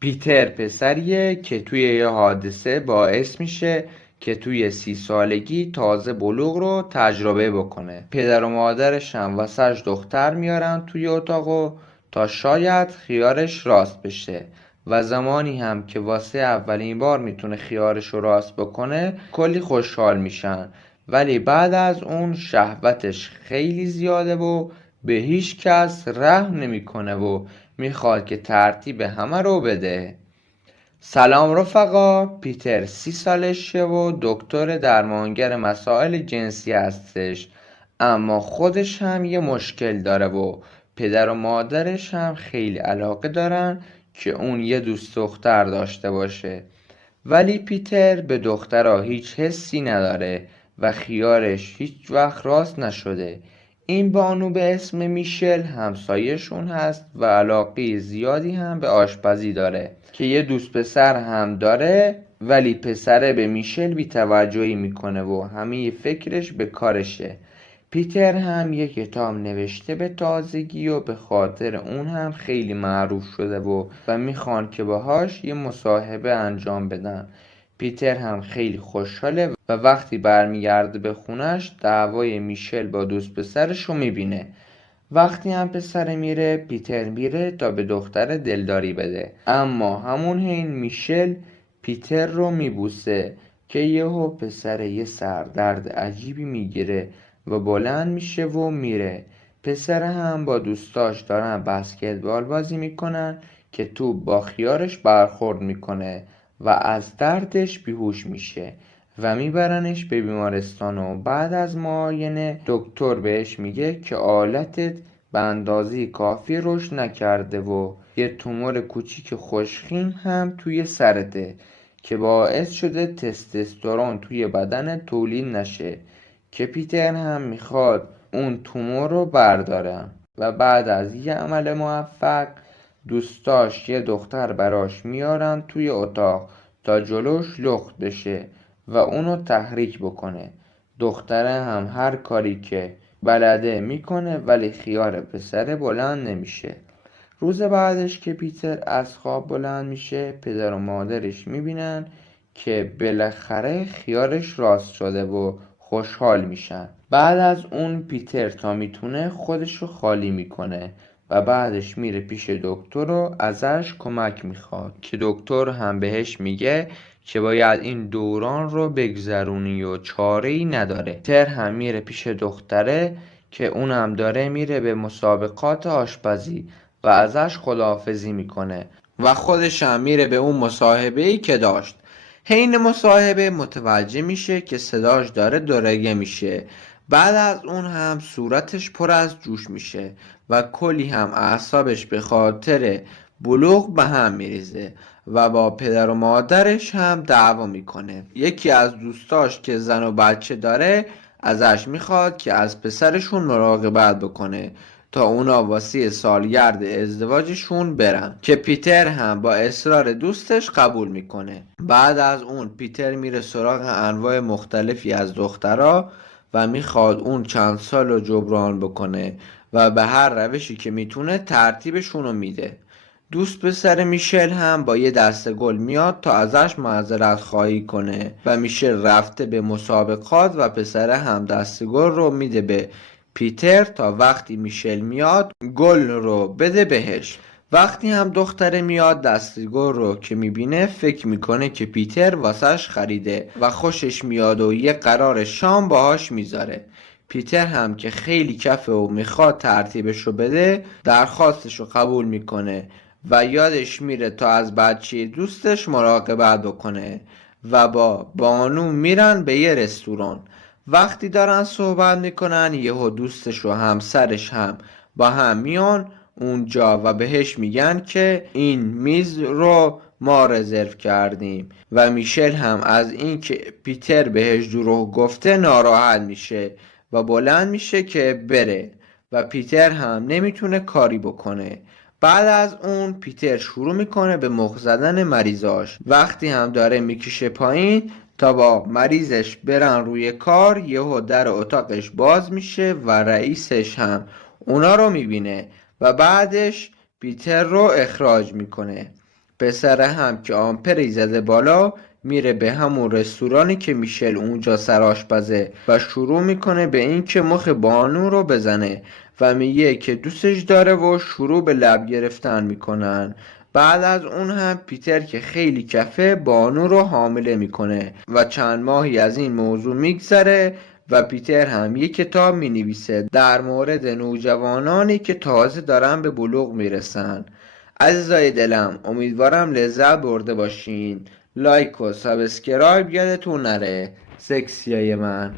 پیتر پسریه که توی یه حادثه باعث میشه که توی 30 سالگی تازه بلوغ رو تجربه بکنه. پدر و مادرش هم واسش دختر میارن توی اتاقو تا شاید خیارش راست بشه و زمانی هم که واسه اولین بار میتونه خیارش رو راست بکنه کلی خوشحال میشن، ولی بعد از اون شهوتش خیلی زیاده و به هیچ کس رحم نمیکنه و میخواد که ترتیب همه رو بده. سلام رفقا، پیتر 30 سالشه و دکتر درمانگر مسائل جنسی هستش، اما خودش هم یه مشکل داره و پدر و مادرش هم خیلی علاقه دارن که اون یه دوست دختر داشته باشه، ولی پیتر به دخترها هیچ حسی نداره و خیارش هیچ وقت راست نشده. این بانو به اسم میشل همسایه‌شون هست و علاقه زیادی هم به آشپزی داره که یه دوست پسر هم داره، ولی پسره به میشل بی‌توجهی میکنه و همه فکرش به کارشه. پیتر هم یه کتاب نوشته به تازگی و به خاطر اون هم خیلی معروف شده و میخوان که باهاش یه مصاحبه انجام بدن. پیتر هم خیلی خوشحاله و وقتی برمیگرده به خونش دعوای میشل با دوست پسرش رو میبینه. وقتی هم پسر میره، پیتر میره تا به دختر دلداری بده، اما همون حین میشل پیتر رو میبوسه که یهو پسر یه سردرد عجیبی میگیره و بلند میشه و میره. پسر هم با دوستاش دارن بسکتبال بازی میکنن که توپ با خیارش برخورد میکنه و از دردش بیهوش میشه و میبرنش به بیمارستان و بعد از معاینه دکتر بهش میگه که آلتت به اندازه کافی رشد نکرده و یه تومور کوچیک خوشخیم هم توی سرته که باعث شده تستوسترون توی بدن تولید نشه، که پیتر هم میخواد اون تومور رو برداره و بعد از یه عمل موفق دوستاش یه دختر براش میارن توی اتاق تا جلوش لخت بشه و اونو تحریک بکنه. دختره هم هر کاری که بلده میکنه ولی خیار پسره بلند نمیشه. روز بعدش که پیتر از خواب بلند میشه، پدر و مادرش میبینن که بالاخره خیارش راست شده و خوشحال میشن. بعد از اون پیتر تا میتونه خودشو خالی میکنه و بعدش میره پیش دکتر و ازش کمک میخواد که دکتر هم بهش میگه که باید این دوران رو بگذرونی و چاره‌ای نداره. پیتر هم میره پیش دختره که اونم داره میره به مسابقات آشپزی و ازش خداحافظی میکنه و خودش هم میره به اون مصاحبه‌ای که داشت. حین مصاحبه متوجه میشه که صداش داره دورگه میشه. بعد از اون هم صورتش پر از جوش میشه و کلی هم اعصابش به خاطر بلوغ به هم میریزه و با پدر و مادرش هم دعوا میکنه. یکی از دوستاش که زن و بچه داره ازش میخواد که از پسرشون مراقبت بکنه تا اونا واسه سالگرد ازدواجشون برن، که پیتر هم با اصرار دوستش قبول میکنه. بعد از اون پیتر میره سراغ انواع مختلفی از دخترها و میخواد اون چند سال رو جبران بکنه و به هر روشی که میتونه ترتیبشون رو میده. دوست پسر میشل هم با یه دسته گل میاد تا ازش معذرت خواهی کنه و میشل رفته به مسابقات و پسر هم دسته گل رو میده به پیتر تا وقتی میشل میاد گل رو بده بهش. وقتی هم دختره میاد دسته گل رو که میبینه فکر میکنه که پیتر واسش خریده و خوشش میاد و یه قرار شام باهاش میذاره. پیتر هم که خیلی کفه و میخواد ترتیبش رو بده درخواستش رو قبول میکنه و یادش میره تا از بچه دوستش مراقبت بکنه و با بانو میرن به یه رستوران. وقتی دارن صحبت میکنن یهو دوستش و همسرش هم با هم میان اونجا و بهش میگن که این میز رو ما رزرو کردیم و میشل هم از این که پیتر بهش دروغ گفته ناراحت میشه و بلند میشه که بره و پیتر هم نمیتونه کاری بکنه. بعد از اون پیتر شروع میکنه به مخ زدن مریضاش. وقتی هم داره میکشه پایین تا با مریضش برن روی کار یهو در اتاقش باز میشه و رئیسش هم اونا رو میبینه و بعدش پیتر رو اخراج میکنه. پسره هم که آمپری زده بالا میره به همون رستورانی که میشل اونجا سرآشپزه و شروع میکنه به این که مخ بانو رو بزنه و میگه که دوستش داره و شروع به لب گرفتن میکنن. بعد از اون هم پیتر که خیلی کفه بانو رو حامله میکنه و چند ماهی از این موضوع میگذره و پیتر هم یک کتاب مینویسه در مورد نوجوانانی که تازه دارن به بلوغ میرسن. عزیزای دلم، امیدوارم لذت برده باشین. لایک و سابسکرایب یادتون نره. سکسیای من.